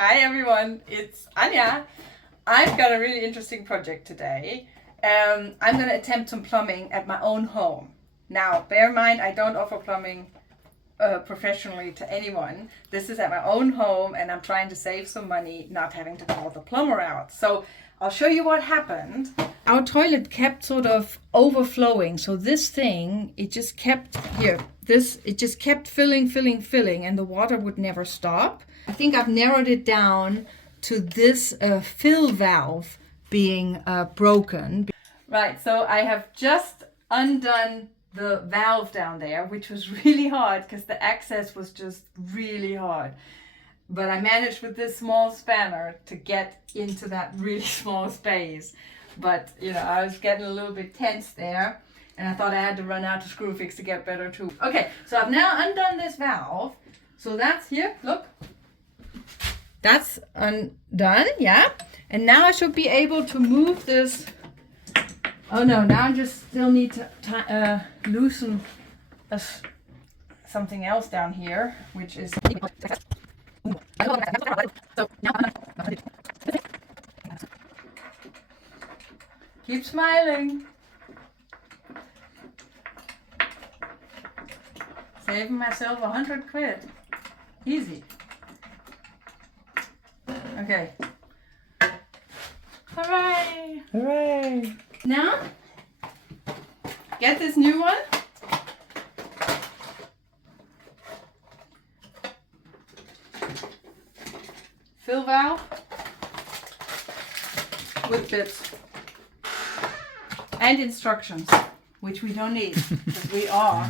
Hi everyone, it's Anja. I've got a really interesting project today. I'm going to attempt some plumbing at my own home. Now, bear in mind, I don't offer plumbing professionally to anyone. This is at my own home and I'm trying to save some money not having to call the plumber out. So I'll show you what happened. Our toilet kept sort of overflowing. So this thing, it just kept filling and the water would never stop. I think I've narrowed it down to this fill valve being broken. Right, so I have just undone the valve down there, which was really hard because the access was just really hard. But I managed with this small spanner to get into that really small space. But, you know, I was getting a little bit tense there and I thought I had to run out to Screwfix to get better too. Okay, so I've now undone this valve. So that's here, look. That's undone, yeah. And now I should be able to move this. Oh no, now I just still need to loosen something else down here, which is. Keep smiling. Saving myself 100 quid. Easy. Okay. Hooray! Hooray! Now, get this new one. Fill valve with bits and instructions, which we don't need because we are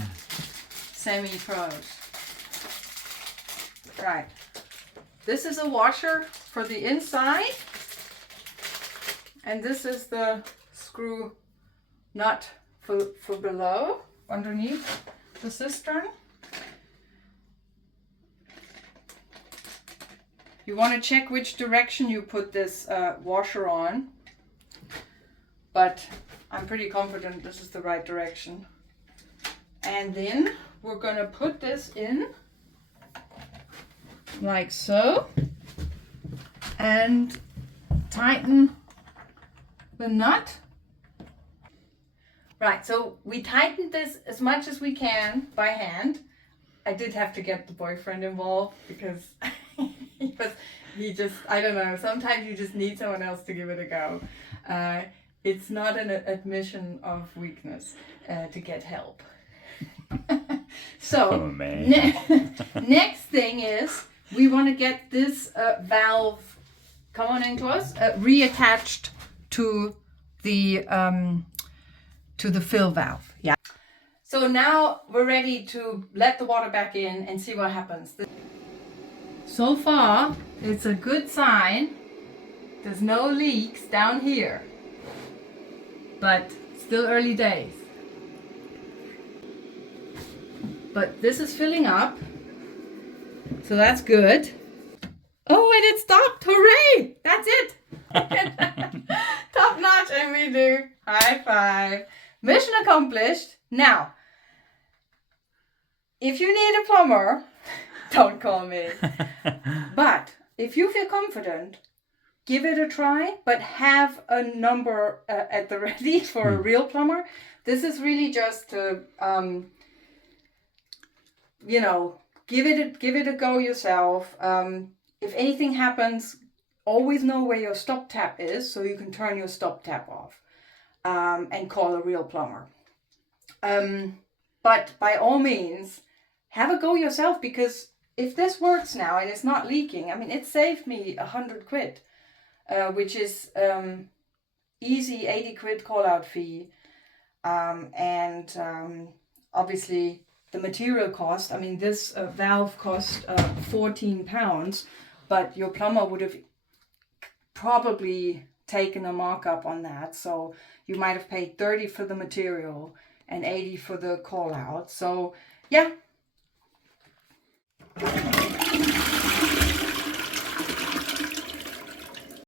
semi-pros. Right. This is a washer for the inside, and this is the screw nut for below, underneath the cistern. You want to check which direction you put this washer on, but I'm pretty confident this is the right direction. And then we're going to put this in like so and tighten the nut. Right, so we tightened this as much as we can by hand. I did have to get the boyfriend involved because he just, I don't know, sometimes you just need someone else to give it a go. It's not an admission of weakness to get help. So, oh, man. Next thing is we want to get this valve, come on in close, reattached to the fill valve. Yeah. So now we're ready to let the water back in and see what happens. So far, it's a good sign. There's no leaks down here, but still early days. But this is filling up, so that's good. Oh, and it stopped! Hooray! That's it! Top notch, and we do. High five. Mission accomplished. Now, if you need a plumber, don't call me. But if you feel confident, give it a try, but have a number at the ready for a real plumber. This is really just to, you know, give it a go yourself. If anything happens, always know where your stop tap is so you can turn your stop tap off and call a real plumber. But by all means, have a go yourself, because if this works now and it's not leaking, I mean, it saved me 100 quid, which is easy 80 quid call out fee. And obviously the material cost, I mean, this valve cost 14 pounds, but your plumber would have probably taken a markup on that. So you might have paid 30 for the material and 80 for the call out. So yeah.